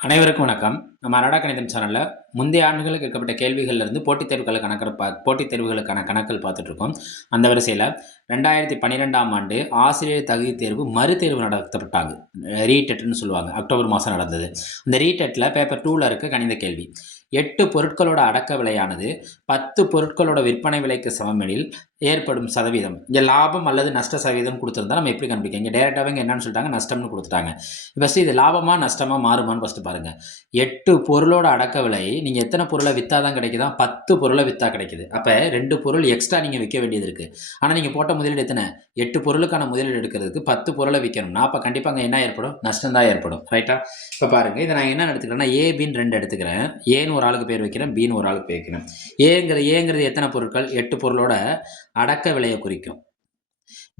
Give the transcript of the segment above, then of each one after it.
அனைவருக்கும் வணக்கம். நம்ம அராடா கணிதம் சேனலில் முந்தைய ஆண்டுகளுக்கு இருக்கப்பட்ட கேள்விகள்லேருந்து போட்டித் தேர்வுகளை கணக்கில் பா போட்டித் தேர்வுகளுக்கான கணக்கள் பார்த்துட்ருக்கோம். அந்த வரிசையில் ரெண்டாயிரத்தி பன்னிரெண்டாம் ஆண்டு ஆசிரியர் தகுதி தேர்வு மறுதேர்வு நடத்தப்பட்டாங்க. ரீடெட்னு சொல்லுவாங்க. அக்டோபர் மாதம் நடந்தது. அந்த ரீடெட்டில் பேப்பர் டூவில் இருக்க கணித கேள்வி. எட்டு பொருட்களோட அடக்க விலையானது பத்து பொருட்களோட விற்பனை விலைக்கு சமமெனில் ஏற்படும் சதவீதம். இங்கே லாபம் அல்லது நஷ்ட சதவீதம் கொடுத்துருந்தா நம்ம எப்படி கண்டுபிடிக்க? இங்கே டேரெக்டாகவே இங்கே என்னன்னு சொல்லிட்டாங்க நஷ்டம்னு கொடுத்துட்டாங்க. ஃபஸ்ட்டு இது லாபமா நஷ்டமா மாறுமான்னு ஃபஸ்ட்டு பாருங்கள் எட்டு பொருளோட அடக்க விலை நீங்கள் எத்தனை பொருளை விற்றா தான் கிடைக்குதா பத்து பொருளை விற்றா கிடைக்குது. அப்போ ரெண்டு பொருள் எக்ஸ்ட்ரா நீங்கள் விற்க வேண்டியது இருக்குது ஆனால் நீங்கள் போட்ட முதலீடு எத்தனை? எட்டு பொருளுக்கான முதலீடு எடுக்கிறதுக்கு பத்து பொருளை விற்கணும்னா அப்போ கண்டிப்பாக அங்கே என்ன ஏற்படும்? நஷ்டம் தான் ஏற்படும். ரைட்டா இப்போ பாருங்கள் இதை நான் என்ன எடுத்துக்கிறேன்னா ஏ பின்னு ரெண்டு எடுத்துக்கிறேன். ஏன்னு ஒரு ஆளுக்கு பேர் வைக்கிறேன் பின்னு ஒரு ஆளுக்கு பேர் வைக்கிறேன். ஏங்கிற ஏங்கிறது எத்தனை பொருட்கள்? எட்டு பொருளோட அடக்க விலையை குறிக்கும்.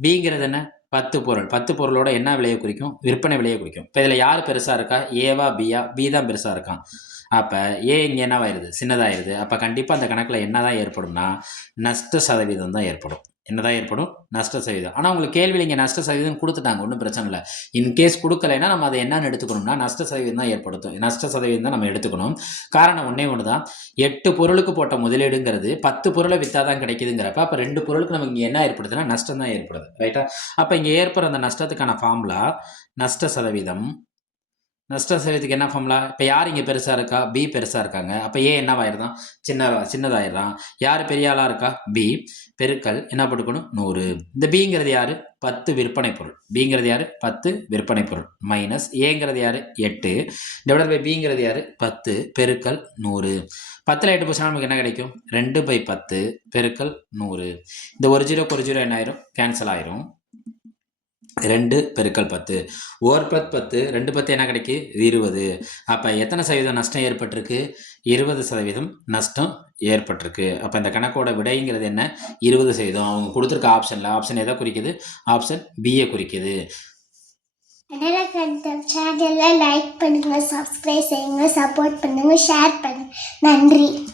பிங்கிறது என்ன? பத்து பொருள். பத்து பொருளோட என்ன விலையை குறிக்கும்? விற்பனை விலையை குறிக்கும். இப்போ இதில் யார் பெருசாக இருக்கா? ஏவா பியா பி தான் பெருசாக இருக்கான். அப்போ ஏ இங்கே என்னவாயிருது? சின்னதாயிருது. அப்போ கண்டிப்பாக அந்த கணக்கில் என்ன தான் ஏற்படும்னா நஷ்ட சதவீதம் தான் ஏற்படும். என்ன தான் ஏற்படும்? நஷ்ட சதவீதம். ஆனால் உங்களுக்கு கேள்வியில் இங்கே நஷ்ட சதவீதம் கொடுத்துட்டாங்க. ஒன்றும் பிரச்சனை இல்லை. இன்கேஸ் கொடுக்கலைன்னா நம்ம அதை என்னன்னு எடுத்துக்கணும்னா நஷ்ட சதவீதம் தான் ஏற்படுத்தும். நஷ்ட சதவீதம் தான் நம்ம எடுத்துக்கணும். காரணம் ஒன்றே ஒன்று தான் எட்டு பொருளுக்கு போட்ட முதலீடுங்கிறது பத்து பொருளை விற்றா தான் கிடைக்குதுங்கிறப்ப அப்போ ரெண்டு பொருளுக்கு நமக்கு இங்கே என்ன ஏற்படுதுன்னா நஷ்டம் தான் ஏற்படுது. ரைட்டா அப்போ இங்கே ஏற்படுற அந்த நஷ்டத்துக்கான ஃபார்முலா நஷ்ட சதவீதம் நஷ்டம் செய்யறதுக்கு என்ன ஃபார்முலா இப்போ யார் இங்கே பெருசாக இருக்கா? பி பெருசாக இருக்காங்க. அப்போ ஏ என்னவாயிருந்தான் சின்ன சின்னதாயிடுறான் யார் பெரிய ஆளாக இருக்கா? பி பெருக்கல் என்ன போட்டுக்கணும்? நூறு. இந்த பிங்கிறது யார்? பத்து விற்பனை பொருள். பிங்கிறது யார்? பத்து விற்பனை பொருள். மைனஸ் ஏங்கிறது யார்? எட்டு. டிவைட் பை பிங்கிறது யார்? பத்து. பெருக்கல் நூறு. பத்தில் எட்டு போச்சுன்னா நமக்கு என்ன கிடைக்கும்? ரெண்டு பை பத்து. பெருக்கல் நூறு. இந்த ஒரு ஜீரோக்கு ஒரு ஜீரோ என்ன ஆயிரும்? கேன்சல் ஆயிரும். ரெண்டு பெருக்கல் பத்து. ஓர் பத் பத்து ரெண்டு பத்து என்ன கிடைக்கு? இருபது. அப்போ எத்தனை சதவீதம் நஷ்டம் ஏற்பட்டிருக்கு? இருபது சதவீதம் நஷ்டம் ஏற்பட்டிருக்கு. அப்போ இந்த கணக்கோட விடைங்கிறது என்ன? இருபது சதவீதம். அவங்க கொடுத்துருக்க ஆப்ஷனில் ஆப்ஷன் எதை குறிக்குது? ஆப்ஷன் பிஏ குறிக்குது. சேனலை லைக் பண்ணுங்கள் சப்ஸ்கிரைப் செய்யுங்க சப்போர்ட் பண்ணுங்கள் ஷேர் பண்ணுங்க. நன்றி.